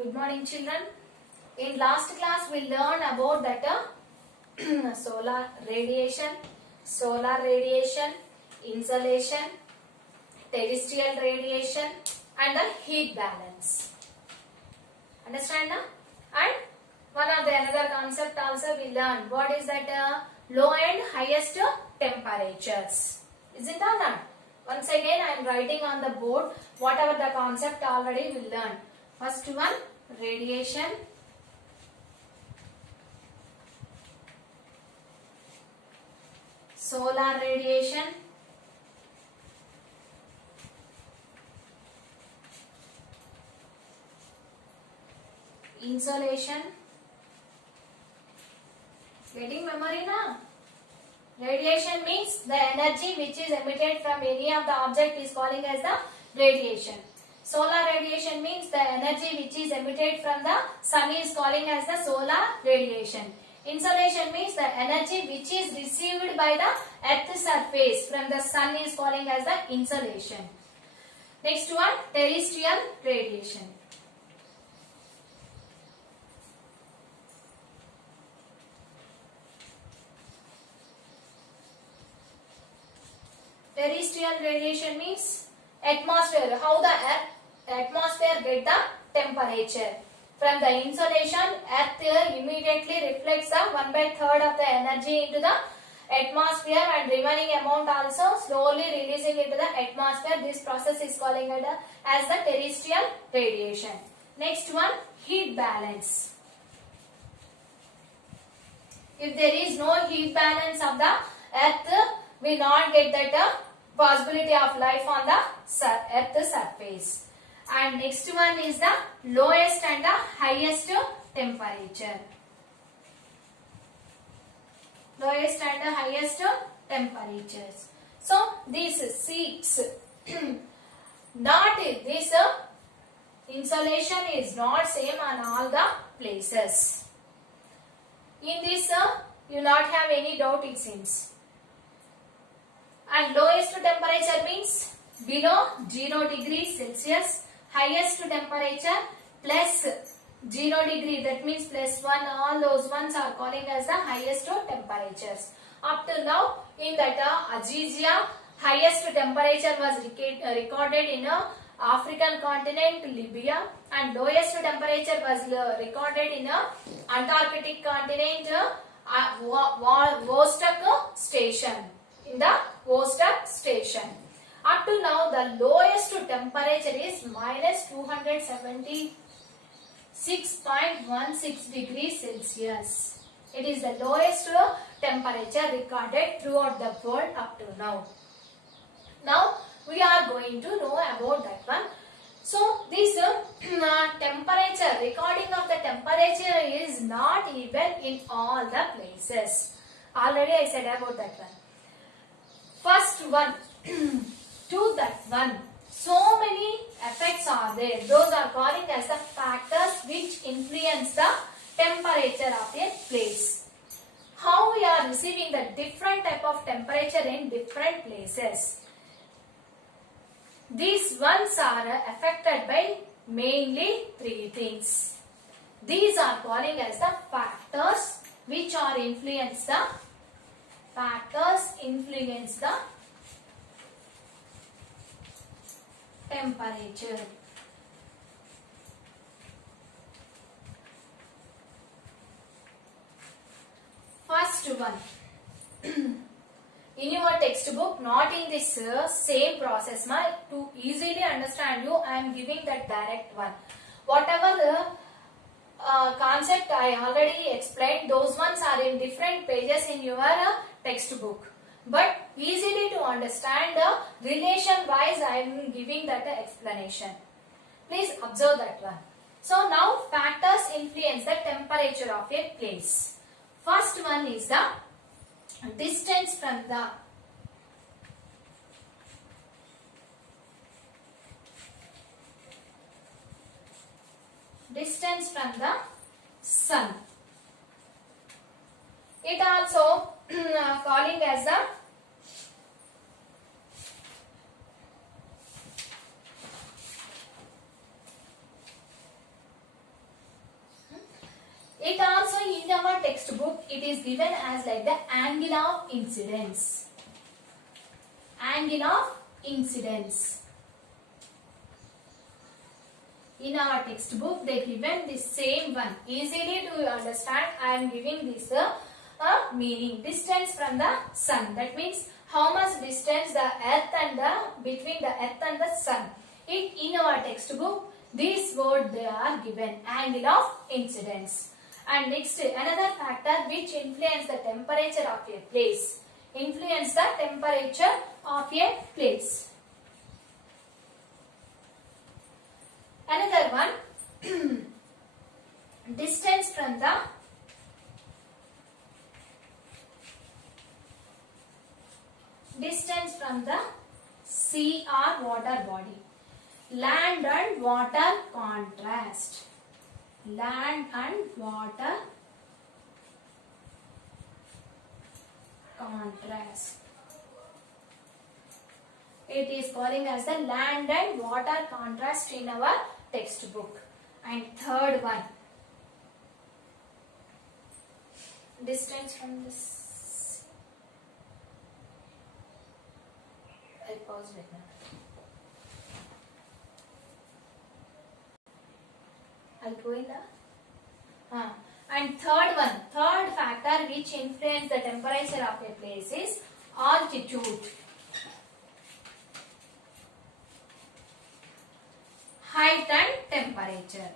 Good morning, children. In last class, we learned about that solar radiation, insolation, terrestrial radiation, and the heat balance. Understand now? And one of the another concept also we learned. What is that? Low and highest temperatures. Isn't that? Once again, I am writing on the board whatever the concept already we learned. First one, radiation. Solar radiation. Insolation. Getting memory now? Radiation means the energy which is emitted from any of the object is calling as the radiation. Solar radiation means the energy which is emitted from the sun is calling as the solar radiation. Insolation means the energy which is received by the earth's surface from the sun is calling as the insolation. Next one, terrestrial radiation. Terrestrial radiation means atmosphere. How the atmosphere get the temperature. From the insolation, earth immediately reflects the 1/3 of the energy into the atmosphere and remaining amount also slowly releasing into the atmosphere. This process is calling it as the terrestrial radiation. Next one, heat balance. If there is no heat balance of the earth, we not get that possibility of life on the earth's surface. And next one is the lowest and the highest temperature. Lowest and the highest temperatures. So these seats, not this insolation is not same on all the places. In this, you not have any doubt it seems. And lowest temperature means below 0 degrees Celsius. Highest temperature plus 0 degree, that means plus 1. All those ones are calling as the highest temperatures. Up to now, in that Azizia, highest temperature was recorded in African continent, Libya, and lowest temperature was recorded in Antarctic continent, Vostok station. In the Vostok station. Up to now, the lowest temperature is minus 276.16 degrees Celsius. It is the lowest temperature recorded throughout the world up to now. Now, we are going to know about that one. So, this temperature, recording of the temperature is not even in all the places. Already I said about that one. First one, to that one, so many effects are there. Those are calling as the factors which influence the temperature of a place. How we are receiving the different type of temperature in different places. These ones are affected by mainly 3 things. These are calling as the factors which are influence the temperature. First one, in your textbook, not in this same process, to easily understand you, I am giving that direct one. Whatever the concept I already explained, those ones are in different pages in your textbook. But easily to understand, relation wise I am giving that explanation. Please observe that one. So now factors influence the temperature of a place. First one is the distance from the sun. It also calling as the it is given as like the angle of incidence. Angle of incidence. In our textbook, they given the same one. Easily to understand, I am giving this meaning. Distance from the sun. That means how much distance the earth and between the earth and the sun. In our textbook, this word they are given, angle of incidence. And next, another factor which influence the temperature of a place. Influence the temperature of a place. Another one, distance from the sea or water body. Land and water contrast. Land and water contrast. It is calling as the land and water contrast in our textbook. And third one, distance from this. I pause right now. I'll go in the. And third factor which influence the temperature of a place is altitude. Height and temperature.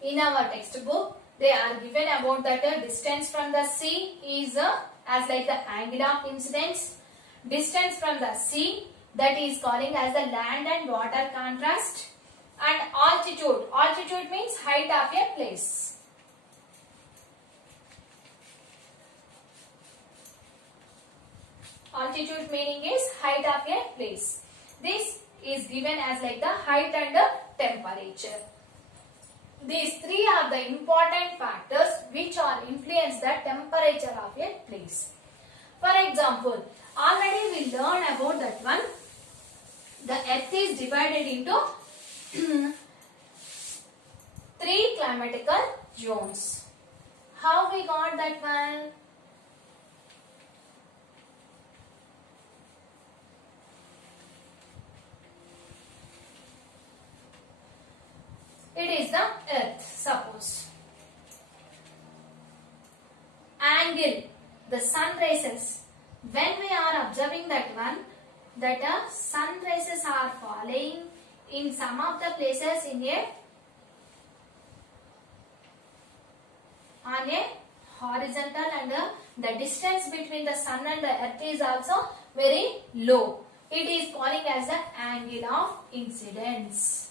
In our textbook, they are given about that distance from the sea is as like the angle of incidence. Distance from the sea, that is calling as the land and water contrast. And altitude. Altitude means height of a place. Altitude meaning is height of a place. This is given as like the height and the temperature. These three are the important factors which are influence the temperature of a place. For example, already we learned about that one. The earth is divided into three climatical zones. How we got that one? It is the earth, suppose. Angle, the sun rays. When we are observing that one, that sun rays are falling in some of the places on a horizontal, and the distance between the sun and the earth is also very low. It is calling as the angle of incidence.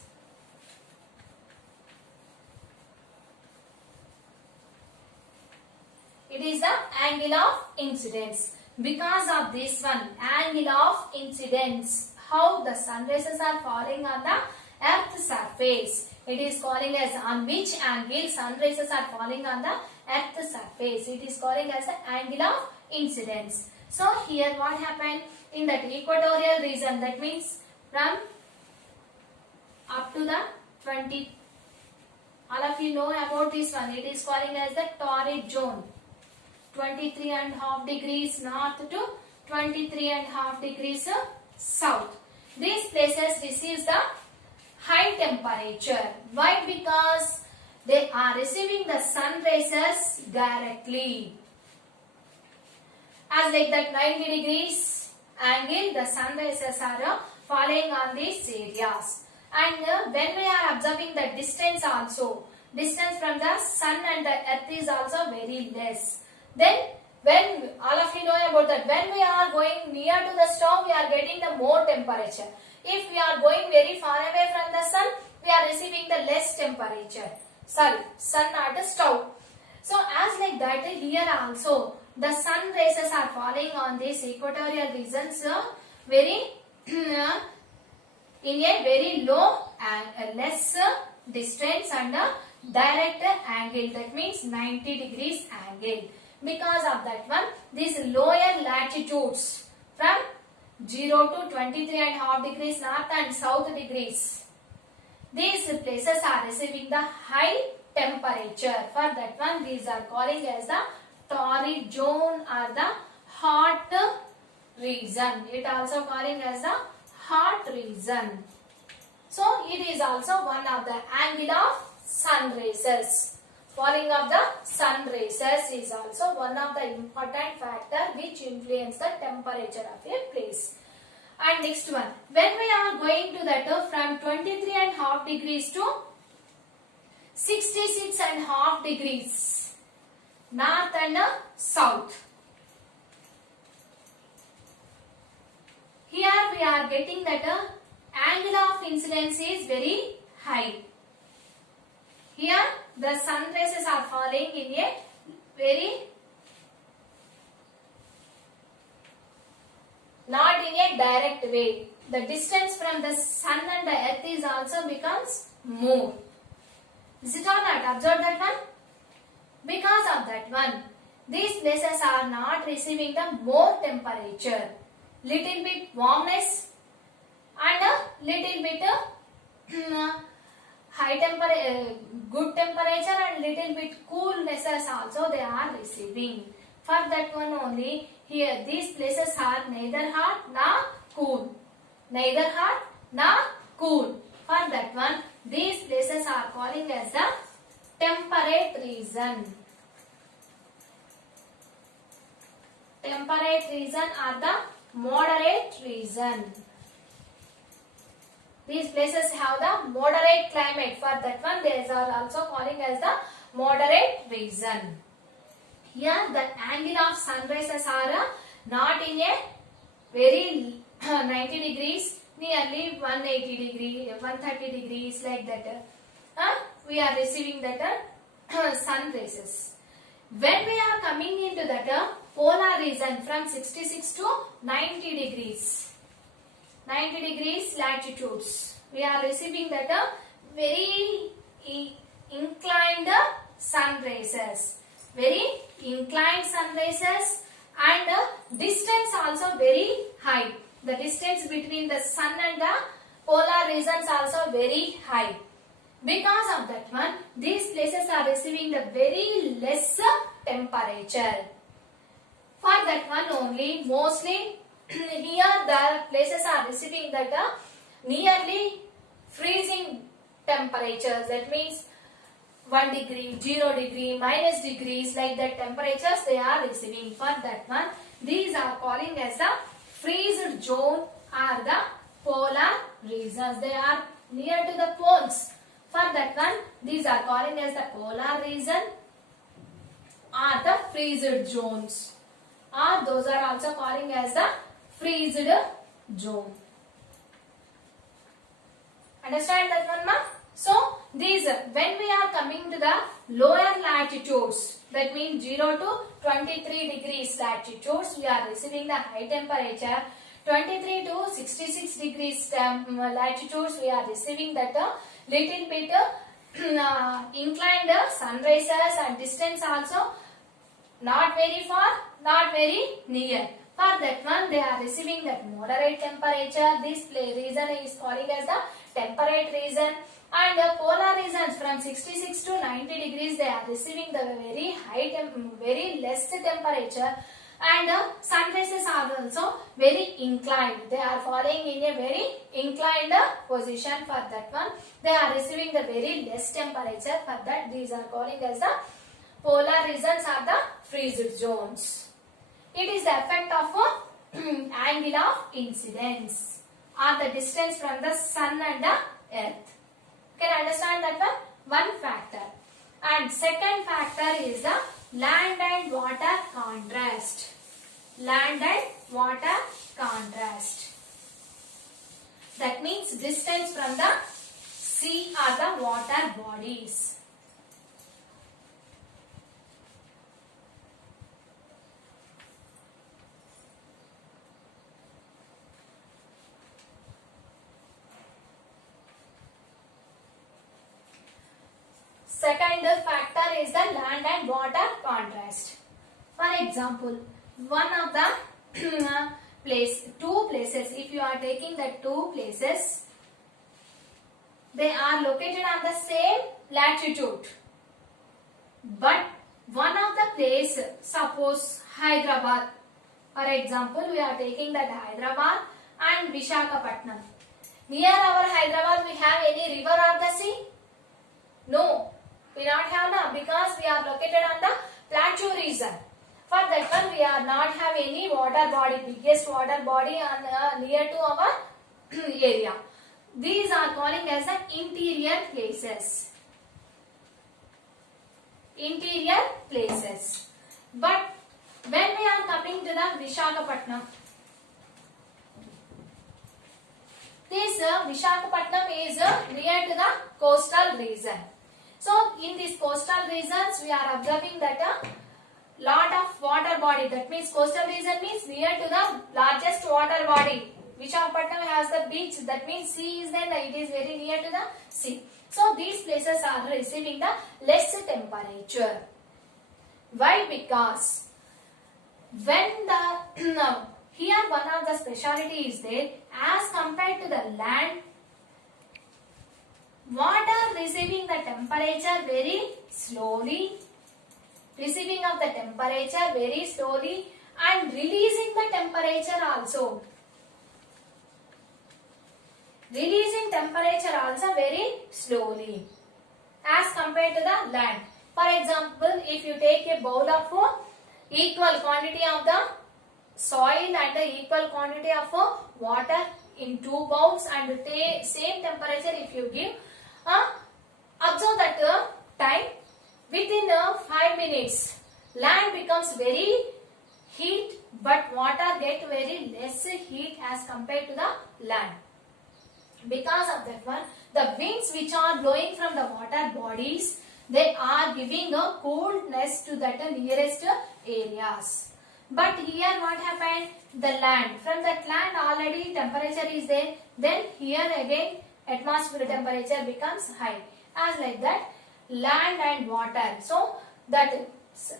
It is the angle of incidence. Because of this one, angle of incidence, how the sun rays are falling on the earth's surface. It is calling as on which angle sun rays are falling on the earth's surface. It is calling as the angle of incidence. So here what happened in that equatorial region, that means from up to the 20. All of you know about this one. It is calling as the torrid zone. 23.5 degrees north to 23.5 degrees south. These places receives the high temperature. Why? Because they are receiving the sun rays directly. As like that 90 degrees angle, the sun rays are falling on these areas. And when we are observing the distance also, distance from the sun and the earth is also very less. Then when all of you know about that, when we are going near to the stove, we are getting the more temperature. If we are going very far away from the sun, we are receiving the less temperature. Sorry, sun at the stove. So as like that, here also the sun rays are falling on these equatorial regions very in a very low and less distance and direct angle. That means 90 degrees angle. Because of that one, these lower latitudes from 0 to 23.5 degrees north and south degrees, these places are receiving the high temperature. For that one, these are calling as the torrid zone or the hot region. It also calling as the hot region. So it is also one of the angle of sun rays. Falling of the sun rays is also one of the important factor which influence the temperature of a place. And next one, when we are going to that from 23.5 degrees to 66.5 degrees north and south. Here we are getting that angle of incidence is very high. Here the sun rays are falling in a very not in a direct way. The distance from the sun and the earth is also becomes more. Is it or not? Observe that one. Because of that one, these places are not receiving the more temperature. Little bit warmness and a little bit high temperature, good temperature and little bit coolness also they are receiving. For that one only, here these places are neither hot nor cool. Neither hot nor cool. For that one, these places are calling as the temperate region. Temperate region or the moderate region. These places have the moderate climate. For that one, they are also calling as the moderate region. Here, the angle of sun rays are not in a very 90 degrees, nearly 180 degree, 130 degrees like that. We are receiving that sun rays. When we are coming into that polar region from 66 to 90 degrees, 90 degrees latitudes, we are receiving that very inclined sun rays. Very inclined sun rays and distance also very high. The distance between the sun and the polar regions also very high. Because of that one, these places are receiving the very less temperature. For that one only, mostly here the places are receiving that nearly freezing temperatures. That means 1 degree, 0 degree, minus degrees like that temperatures they are receiving. For that one, these are calling as the freeze zone or the polar regions. They are near to the poles. For that one, these are calling as the polar region or the freezed zones. Or those are also calling as the freezed zone. Understand that one, ma? So, these, when we are coming to the lower latitudes, that means 0 to 23 degrees latitudes, we are receiving the high temperature. 23 to 66 degrees latitudes, we are receiving that little bit inclined sun rays and distance also not very far, not very near. For that one, they are receiving that moderate temperature. This region is calling as the temperate region. And the polar regions from 66 to 90 degrees, they are receiving the very high, very less temperature. And sun rays are also very inclined. They are falling in a very inclined position. For that one, they are receiving the very less temperature. For that, these are calling as the polar regions or the freeze zones. It is the effect of angle of incidence or the distance from the sun and the earth. Can you understand that one factor? And second factor is the land and water contrast. Land and water contrast. That means distance from the sea or the water bodies. Second factor is the land and water contrast. For example, one of the two places, if you are taking the two places, they are located on the same latitude. But one of the place, suppose Hyderabad. For example, we are taking that Hyderabad and Visakhapatnam. Near our Hyderabad, we have any river or the sea? No, we not have now, because we are located on the plateau region. For that one, we are not have any water body, biggest water body on near to our area. These are calling as the interior places. Interior places. But when we are coming to the Visakhapatnam, this Visakhapatnam is near to the coastal region. So in these coastal regions, we are observing that a lot of water body. That means coastal region means near to the largest water body. Visakhapatnam has the beach. That means sea is there. It is very near to the sea. So these places are receiving the less temperature. Why? Because when the here one of the speciality is there, as compared to the land, water receiving the temperature very slowly, receiving of the temperature very slowly, and releasing the temperature also. Releasing temperature also very slowly as compared to the land. For example, if you take a bowl of equal quantity of the soil and the equal quantity of water in two bowls and same temperature if you give, observe that time within 5 minutes land becomes very heat, but water get very less heat as compared to the land. Because of that one, the winds which are blowing from the water bodies, they are giving a coolness to that nearest areas. But here what happened? The land, from that land already temperature is there, then here again atmospheric temperature becomes high. As like that, land and water. So that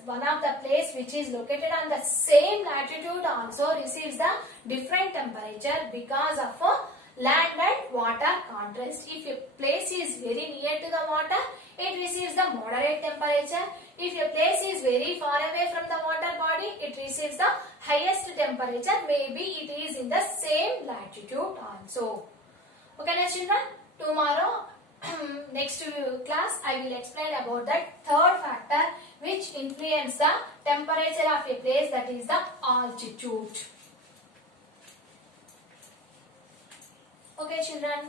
one of the place which is located on the same latitude also receives the different temperature because of land and water contrast. If a place is very near to the water, it receives the moderate temperature. If a place is very far away from the water body, it receives the highest temperature. Maybe it is in the same latitude also. Okay, now children, tomorrow next class I will explain about that third factor which influence the temperature of a place, that is the altitude. Okay children.